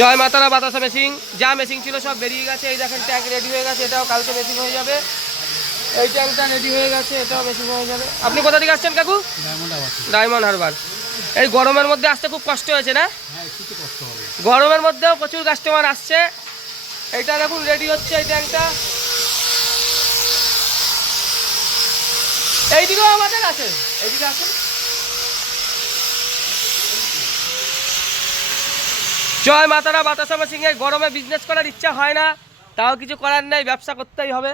জয় মাতারা বাতাসা মেশিন, যা মেশিন ছিল সব বেরিয়ে গেছে। এই দেখেন ট্যাঙ্ক রেডি হয়ে গেছে, এটাও কালকে মেশিন হয়ে যাবে। এই ট্যাঙ্কটা রেডি হয়ে গেছে, এটাও মেশিন হয়ে যাবে। আপনি কোথা থেকে আসছেন কাকু? ডায়মন্ড হারবার। এই গরমের মধ্যে আসতে খুব কষ্ট হয়েছে না? গরমের মধ্যেও প্রচুর কাস্টমার আসছে। এইটা দেখুন রেডি হচ্ছে এই ট্যাঙ্কটা। এইদিকেও আমাদের আছে, এইদিকে আসুন। জয় মাতারা বাতাসা মেশিন। এই গরমে বিজনেস করার ইচ্ছা হয় না, তাও কিছু করার নেই, ব্যবসা করতেই হবে।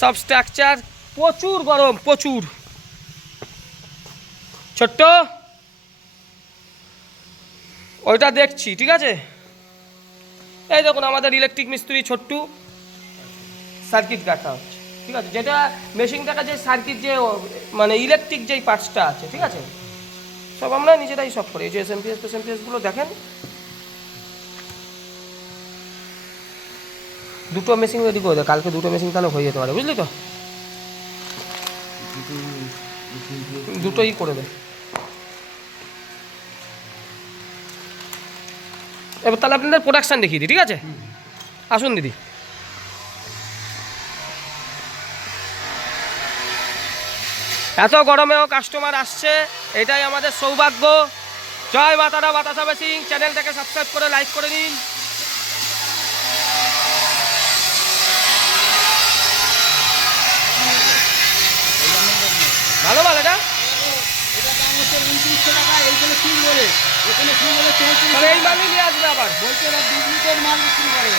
সব স্ট্রাকচার, প্রচুর গরম, প্রচুর। ছোট্ট ওইটা দেখছি, ঠিক আছে। এই দেখুন আমাদের ইলেকট্রিক মিস্ত্রি ছোট্টু সার্কিট কাটা হচ্ছে, ঠিক আছে। যেটা মেশিনটাকে যে সার্কিট যে মানে ইলেকট্রিক যেই পার্টসটা আছে, ঠিক আছে, সব আমরা নিজেরাই সব করি। এই যে এসএমপিএসগুলো দেখেন, দুটো মেশিন রেডি করে দেয় কালকে। দুটো মেশিন তাহলে হয়ে যেতে পারে, বুঝলি তো? দুটোই করে দেয়। এবার তাহলে আপনাদের প্রোডাকশান দেখিয়ে দিই, ঠিক আছে। আসুন দিদি। এত গরমেও কাস্টমার আসছে, এটাই আমাদের সৌভাগ্য। জয় মাতারা বাতাসা মেশিন। চ্যানেলটাকে সাবস্ক্রাইব করে লাইক করে নিন। ভালো মাল এটা। এই মালই নিয়ে আসবে আবার, বলছে ডুপ্লিকেট মাল বিক্রি করে।